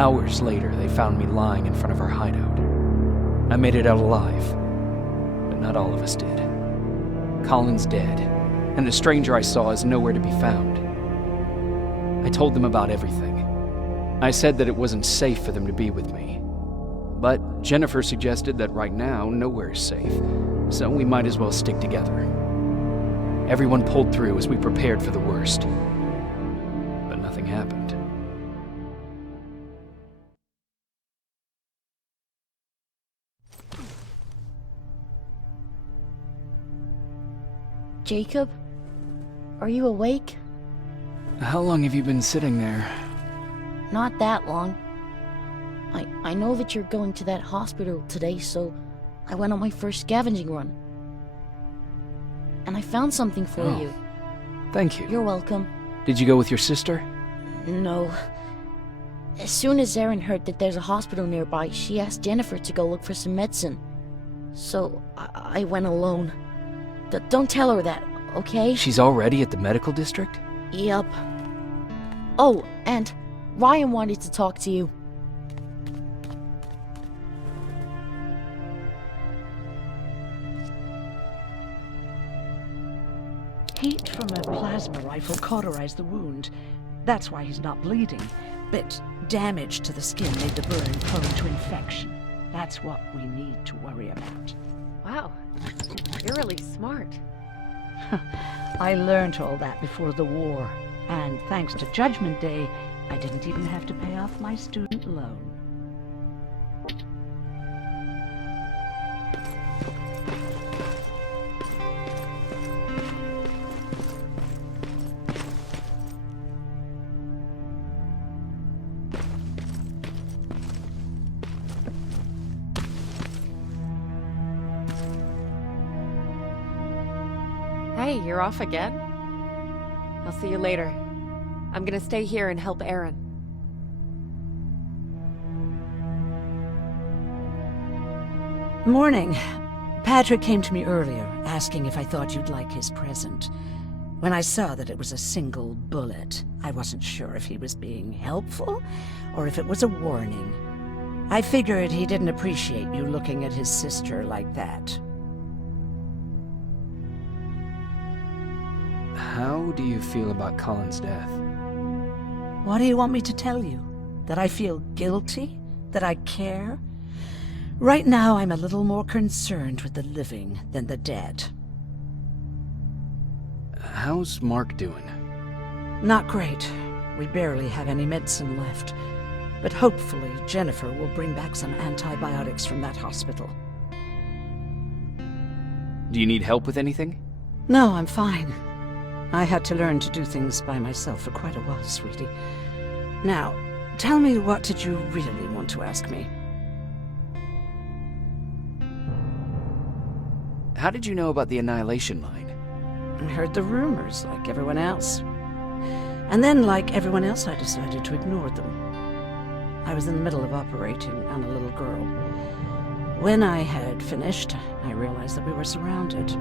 Hours later, they found me lying in front of our hideout. I made it out alive, but not all of us did. Colin's dead, and the stranger I saw is nowhere to be found. I told them about everything. I said that it wasn't safe for them to be with me. But Jennifer suggested that right now, nowhere is safe, so we might as well stick together. Everyone pulled through as we prepared for the worst. But nothing happened. Jacob? Are you awake? How long have you been sitting there? Not that long. I know that you're going to that hospital today, so I went on my first scavenging run. And I found something for you. Thank you. You're welcome. Did you go with your sister? No. As soon as Erin heard that there's a hospital nearby, she asked Jennifer to go look for some medicine. So I went alone. Don't tell her that, okay? She's already at the medical district? Yup. Oh, and Ryan wanted to talk to you. Heat from a plasma rifle cauterized the wound. That's why he's not bleeding. But damage to the skin made the burn prone to infection. That's what we need to worry about. Wow, you're really smart. I learned all that before the war. And thanks to Judgment Day, I didn't even have to pay off my student loan. Hey, you're off again? I'll see you later. I'm gonna stay here and help Erin. Morning. Patrick came to me earlier, asking if I thought you'd like his present. When I saw that it was a single bullet, I wasn't sure if he was being helpful or if it was a warning. I figured he didn't appreciate you looking at his sister like that. How do you feel about Colin's death? What do you want me to tell you? That I feel guilty? That I care? Right now, I'm a little more concerned with the living than the dead. How's Mark doing? Not great. We barely have any medicine left. But hopefully, Jennifer will bring back some antibiotics from that hospital. Do you need help with anything? No, I'm fine. I had to learn to do things by myself for quite a while, sweetie. Now, tell me, what did you really want to ask me? How did you know about the Annihilation Line? I heard the rumors, like everyone else. And then, like everyone else, I decided to ignore them. I was in the middle of operating on a little girl. When I had finished, I realized that we were surrounded.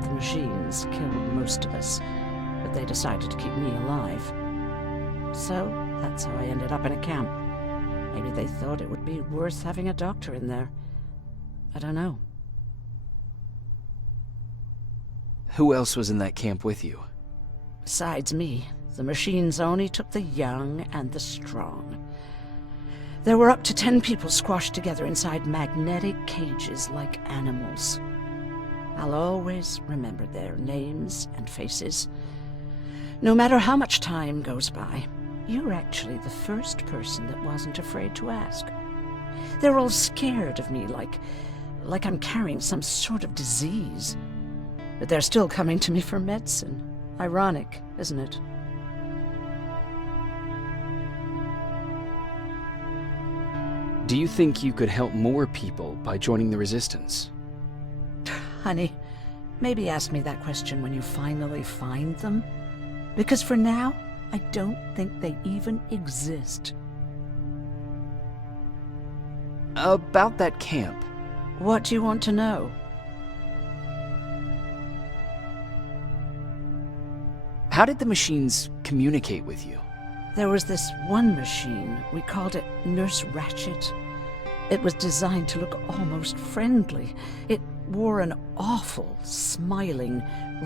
The machines killed most of us, but they decided to keep me alive. So, that's how I ended up in a camp. Maybe they thought it would be worth having a doctor in there. I don't know. Who else was in that camp with you? Besides me, the machines only took the young and the strong. There were up to 10 people squashed together inside magnetic cages like animals. I'll always remember their names and faces. No matter how much time goes by, you're actually the first person that wasn't afraid to ask. They're all scared of me, like I'm carrying some sort of disease. But they're still coming to me for medicine. Ironic, isn't it? Do you think you could help more people by joining the Resistance? Honey, maybe ask me that question when you finally find them. Because for now, I don't think they even exist. About that camp. What do you want to know? How did the machines communicate with you? There was this one machine, we called it Nurse Ratchet. It was designed to look almost friendly. It wore an awful, smiling,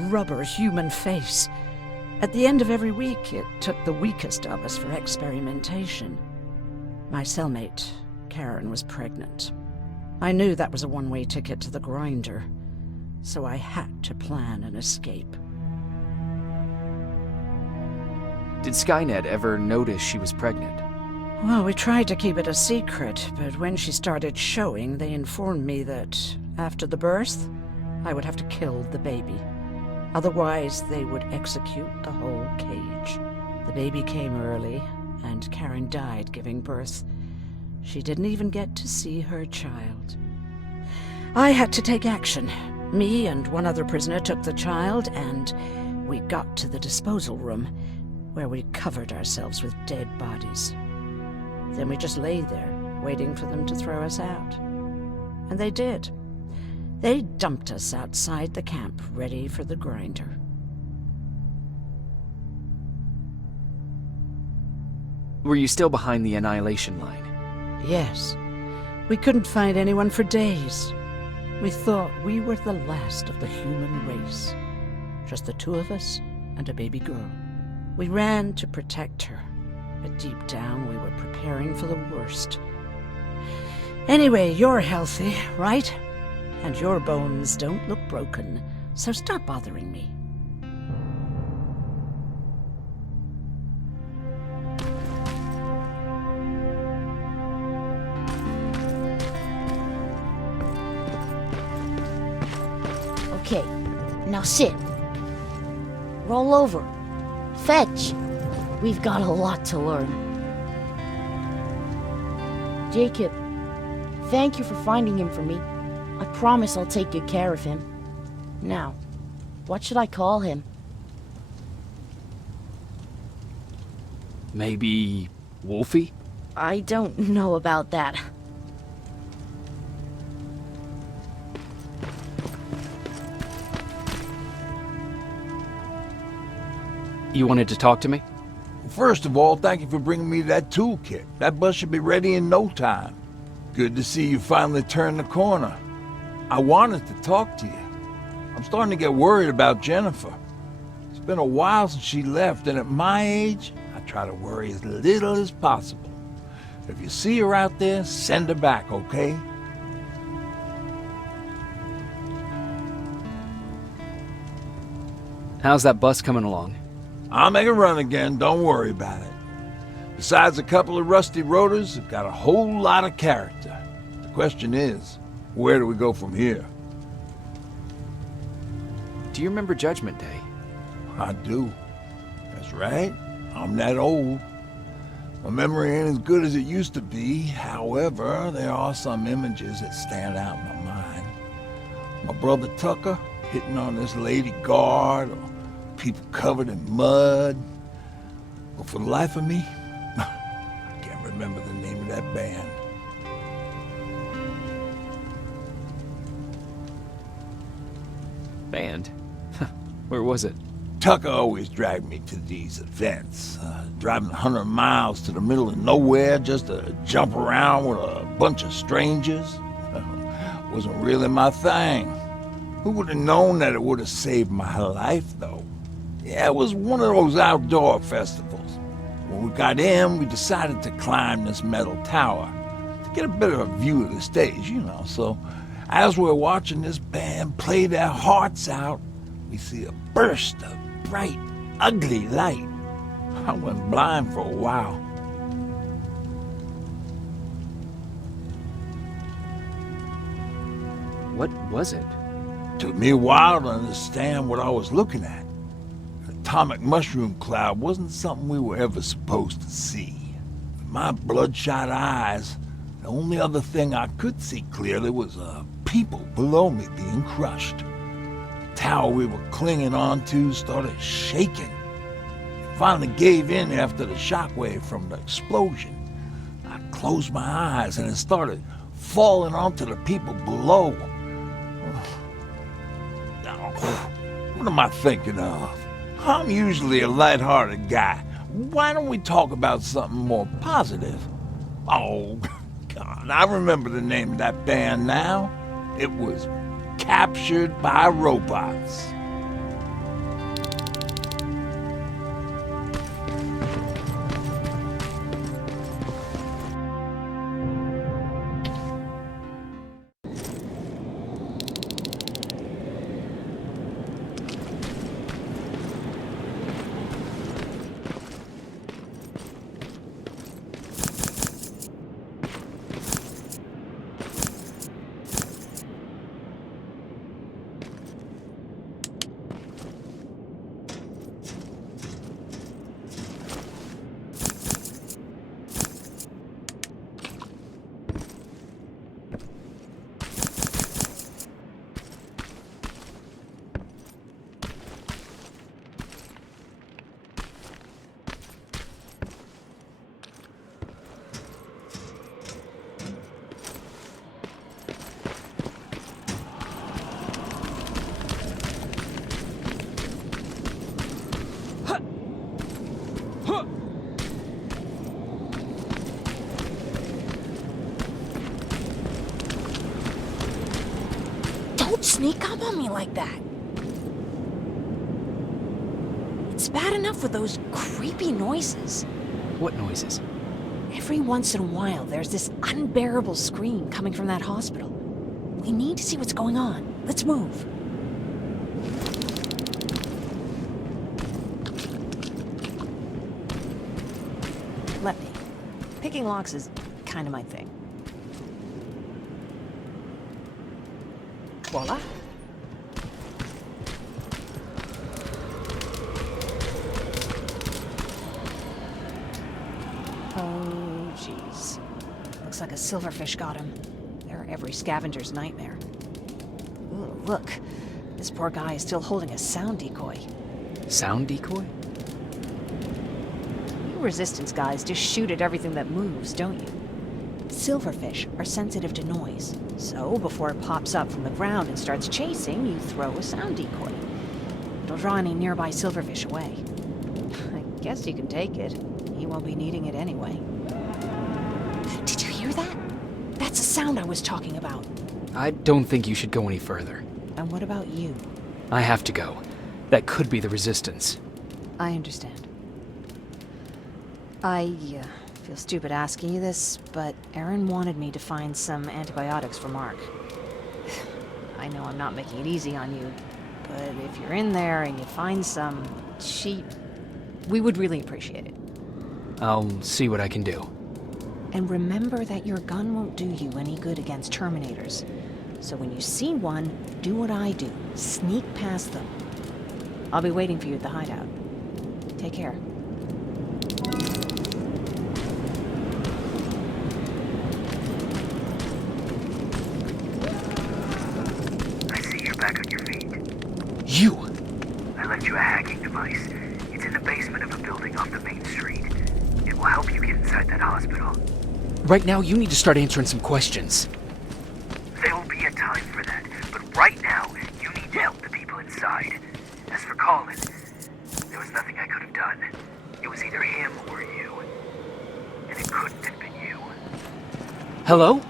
rubber human face. At the end of every week, it took the weakest of us for experimentation. My cellmate, Karen, was pregnant. I knew that was a one-way ticket to the grinder, so I had to plan an escape. Did Skynet ever notice she was pregnant? Well, we tried to keep it a secret, but when she started showing, they informed me that after the birth, I would have to kill the baby. Otherwise, they would execute the whole cage. The baby came early, and Karen died giving birth. She didn't even get to see her child. I had to take action. Me and one other prisoner took the child, and we got to the disposal room, where we covered ourselves with dead bodies. Then we just lay there, waiting for them to throw us out. And they did. They dumped us outside the camp, ready for the grinder. Were you still behind the annihilation line? Yes. We couldn't find anyone for days. We thought we were the last of the human race. Just the two of us and a baby girl. We ran to protect her, but deep down we were preparing for the worst. Anyway, you're healthy, right? And your bones don't look broken, so stop bothering me. Okay, now sit. Roll over. Fetch. We've got a lot to learn. Jacob, thank you for finding him for me. I promise I'll take good care of him. Now, what should I call him? Maybe Wolfie? I don't know about that. You wanted to talk to me? First of all, thank you for bringing me that toolkit. That bus should be ready in no time. Good to see you finally turned the corner. I wanted to talk to you. I'm starting to get worried about Jennifer. It's been a while since she left, and at my age, I try to worry as little as possible. If you see her out there, send her back, okay? How's that bus coming along? I'll make a run again, don't worry about it. Besides a couple of rusty rotors, it's got a whole lot of character. The question is, where do we go from here? Do you remember Judgment Day? I do. That's right. I'm that old. My memory ain't as good as it used to be. However, there are some images that stand out in my mind. My brother Tucker hitting on this lady guard, or people covered in mud. But for the life of me, I can't remember the name of that band. Band? Where was it? Tucker always dragged me to these events, driving 100 miles to the middle of nowhere just to jump around with a bunch of strangers. Wasn't really my thing. Who would have known that it would have saved my life, though? Yeah, it was one of those outdoor festivals. When we got in, we decided to climb this metal tower to get a better view of the stage, you know. So as we're watching this band play their hearts out, we see a burst of bright, ugly light. I went blind for a while. What was it? Took me a while to understand what I was looking at. An atomic mushroom cloud wasn't something we were ever supposed to see. With my bloodshot eyes, the only other thing I could see clearly was people below me being crushed. The tower we were clinging onto started shaking. It finally gave in after the shockwave from the explosion. I closed my eyes and it started falling onto the people below. What am I thinking of? I'm usually a light-hearted guy, why don't we talk about something more positive? Oh, God, I remember the name of that band now. It was Captured by Robots. Don't sneak up on me like that. It's bad enough with those creepy noises. What noises? Every once in a while, there's this unbearable scream coming from that hospital. We need to see what's going on. Let's move. Let me. Picking locks is kind of my thing. Voila. Oh, jeez. Looks like a silverfish got him. They're every scavenger's nightmare. Ooh, look. This poor guy is still holding a sound decoy. Sound decoy? You Resistance guys just shoot at everything that moves, don't you? Silverfish are sensitive to noise, so before it pops up from the ground and starts chasing, you throw a sound decoy. It'll draw any nearby silverfish away. I guess you can take it. He won't be needing it anyway. Did you hear that? That's the sound I was talking about. I don't think you should go any further. And what about you? I have to go. That could be the Resistance. I understand. I feel stupid asking you this, but Erin wanted me to find some antibiotics for Mark. I know I'm not making it easy on you, but if you're in there and you find some, we would really appreciate it. I'll see what I can do. And remember that your gun won't do you any good against Terminators. So when you see one, do what I do. Sneak past them. I'll be waiting for you at the hideout. Take care. I see you're back on your feet. You! I left you a hacking device. It's in the basement of a building off the main street. It will help you get inside that hospital. Right now, you need to start answering some questions. There will be a time for that, but right now, you need to help the people inside. As for Colin, there was nothing I could have done. It was either him or you. And it couldn't have been you. Hello?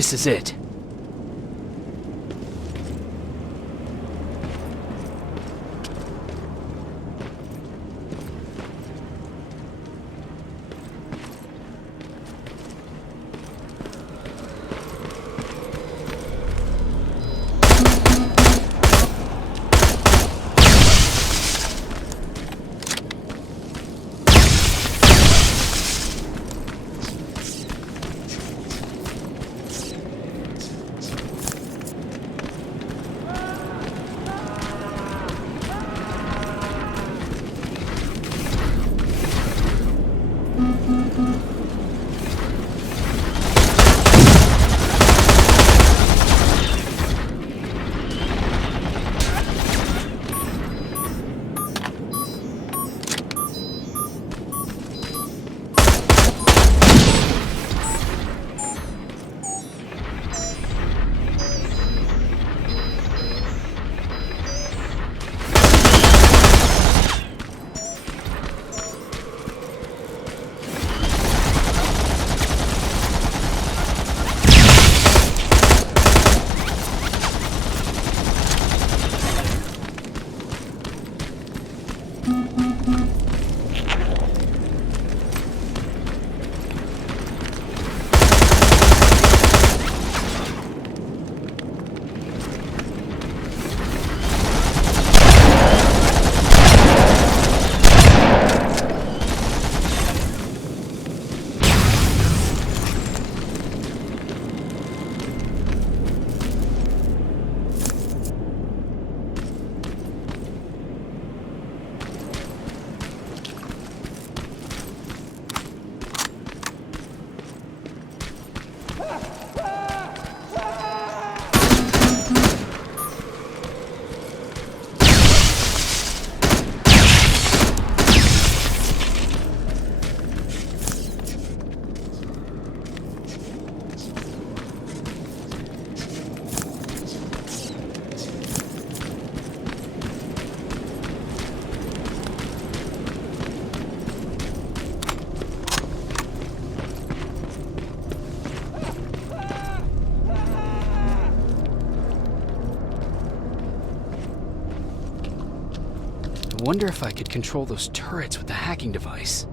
This is it. I wonder if I could control those turrets with the hacking device.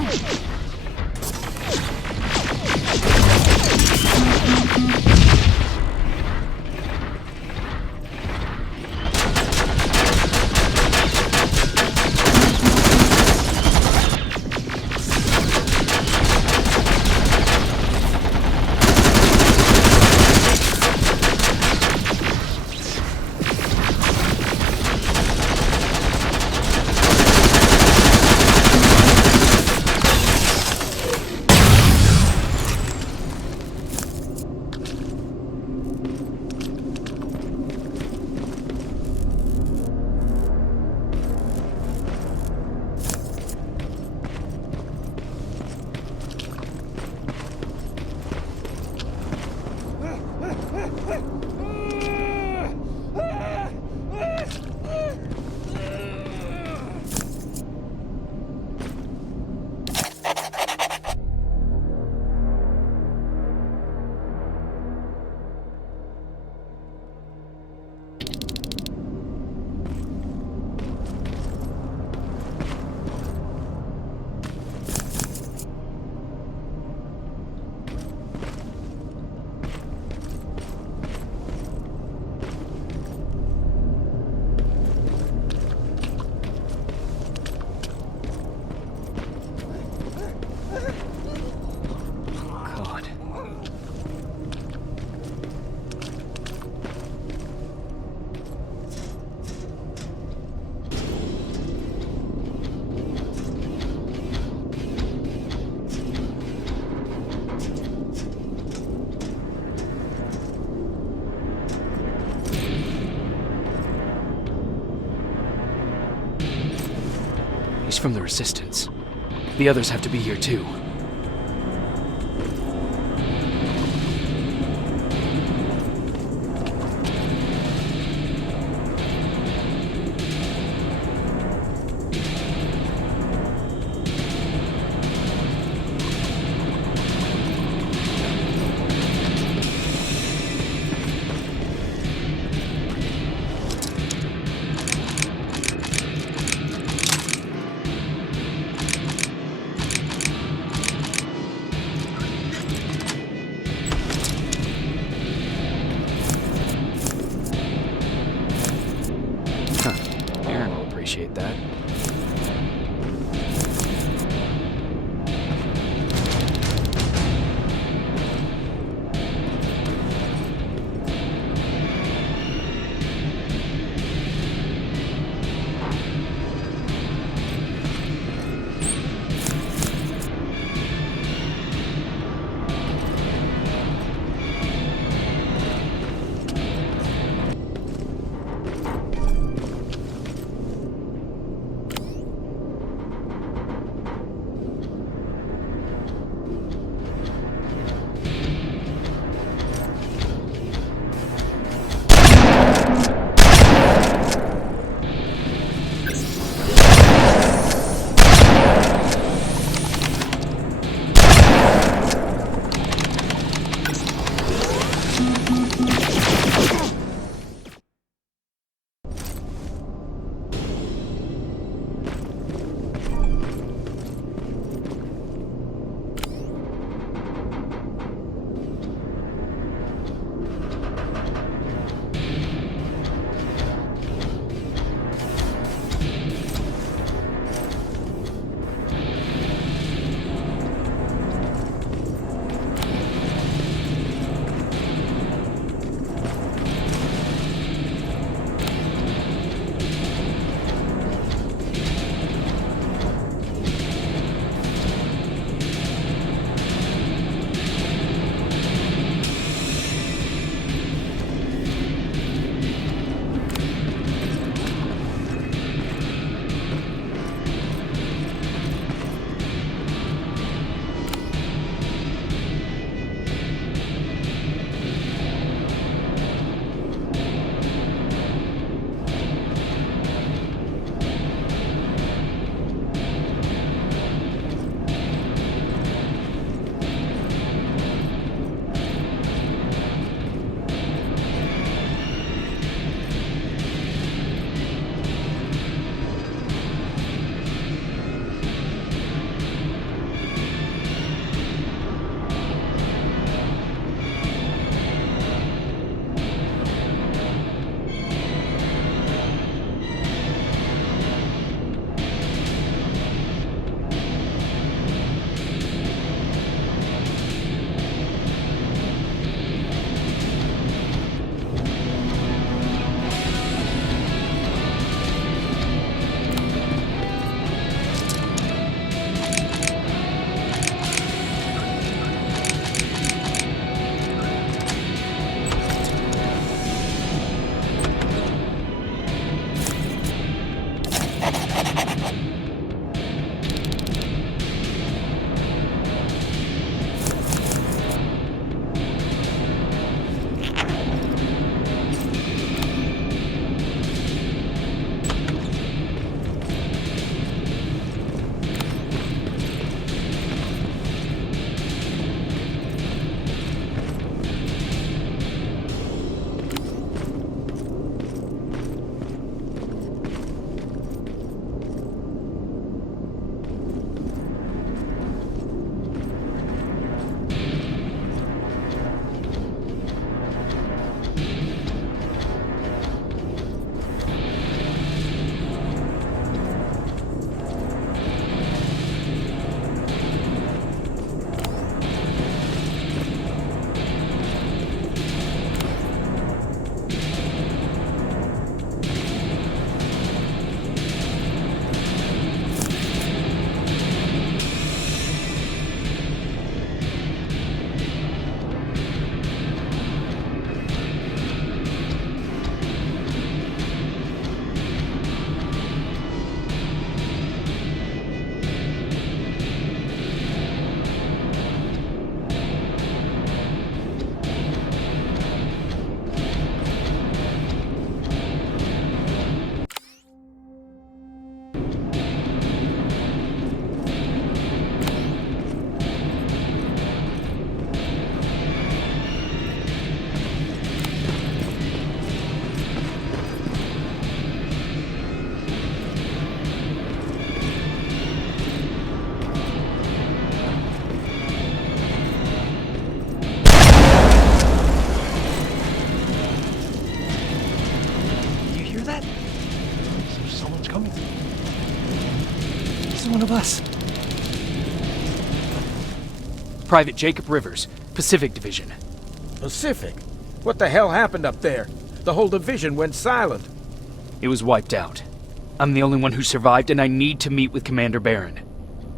God. He's from the Resistance. The others have to be here too. Private Jacob Rivers, Pacific Division. Pacific? What the hell happened up there? The whole division went silent. It was wiped out. I'm the only one who survived, and I need to meet with Commander Barron.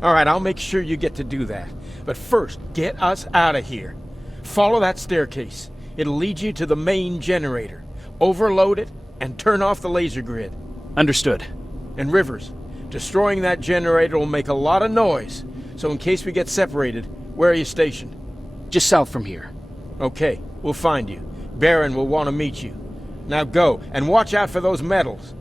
All right, I'll make sure you get to do that. But first, get us out of here. Follow that staircase. It'll lead you to the main generator. Overload it and turn off the laser grid. Understood. And Rivers, destroying that generator will make a lot of noise. So in case we get separated, where are you stationed? Just south from here. Okay, we'll find you. Barron will want to meet you. Now go, and watch out for those medals.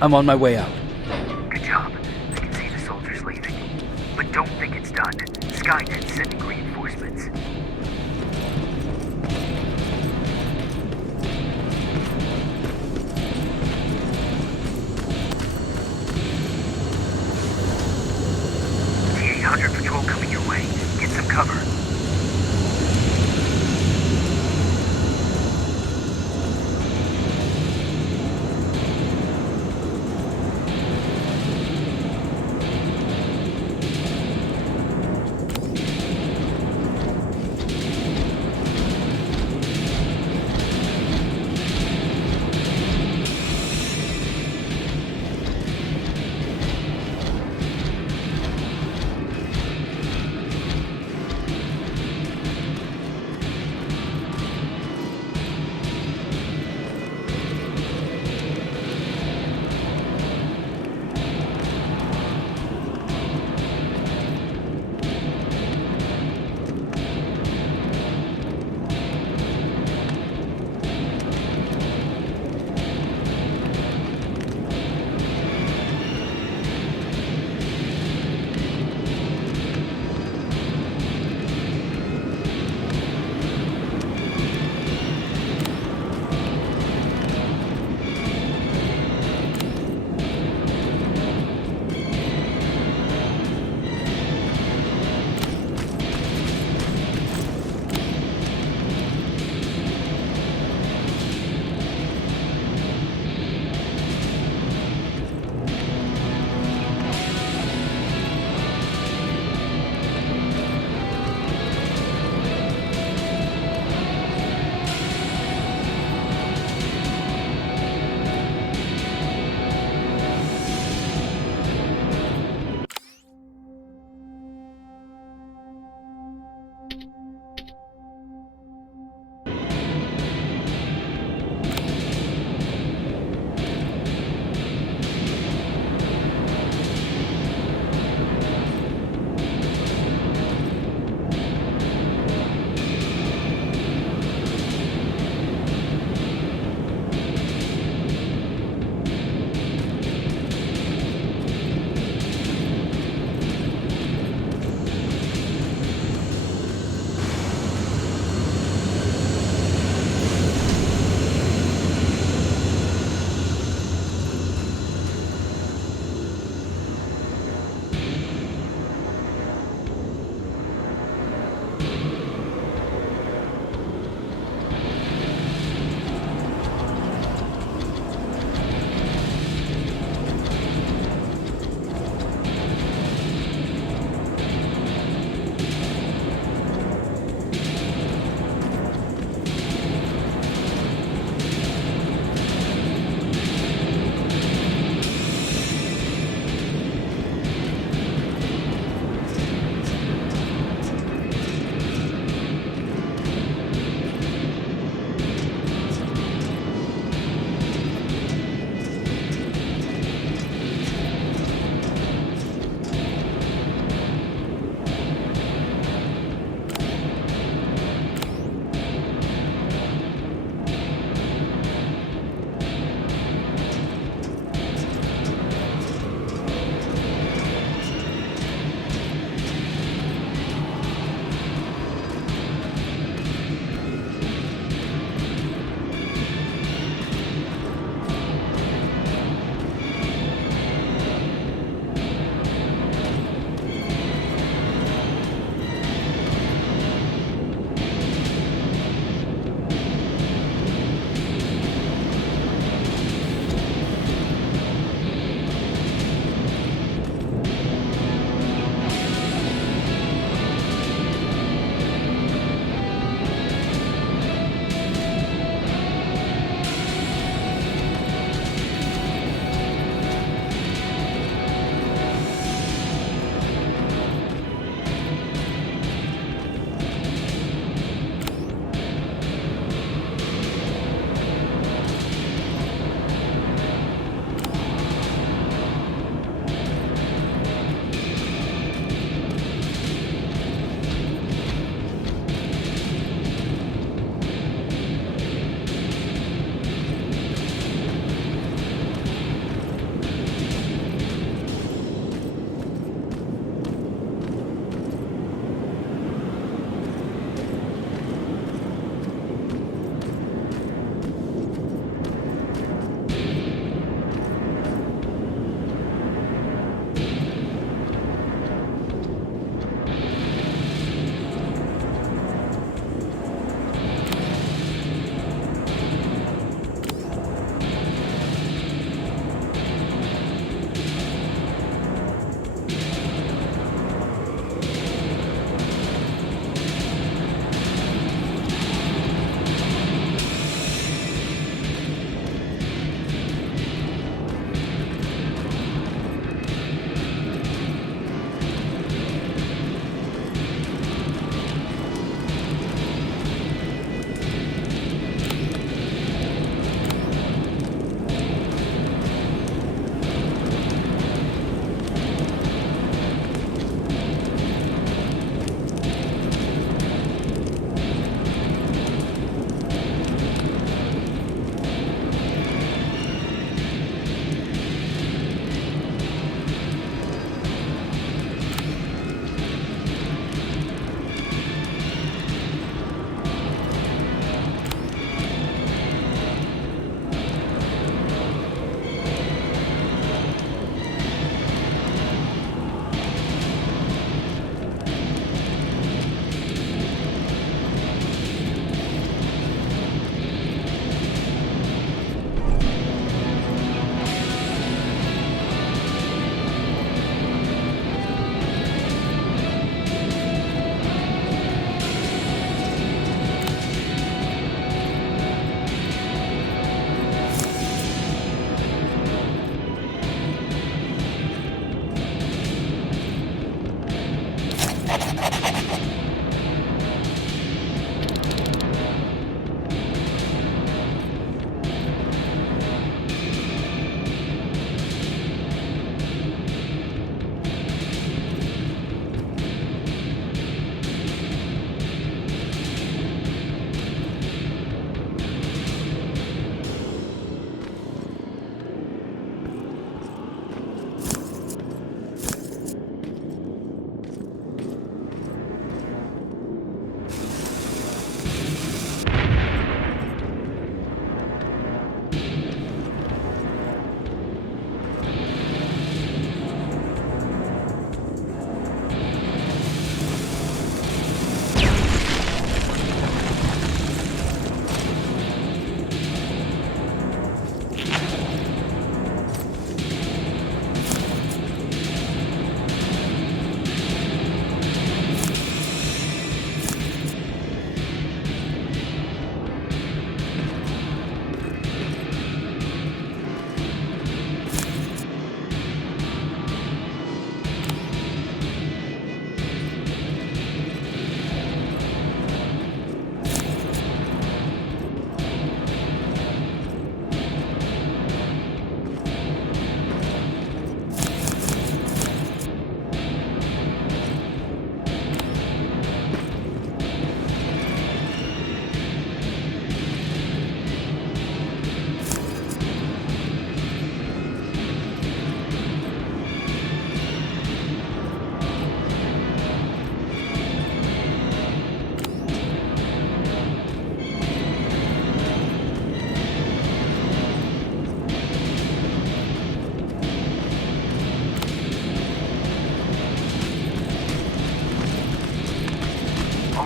I'm on my way out. Good job. I can see the soldiers leaving. But don't think it's done. Skynet's sending reinforcements. The 800 patrol coming your way. Get some cover.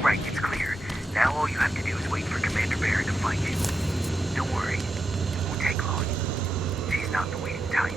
Alright, it's clear. Now all you have to do is wait for Commander Barron to find you. Don't worry, it won't take long. She's not the waiting type.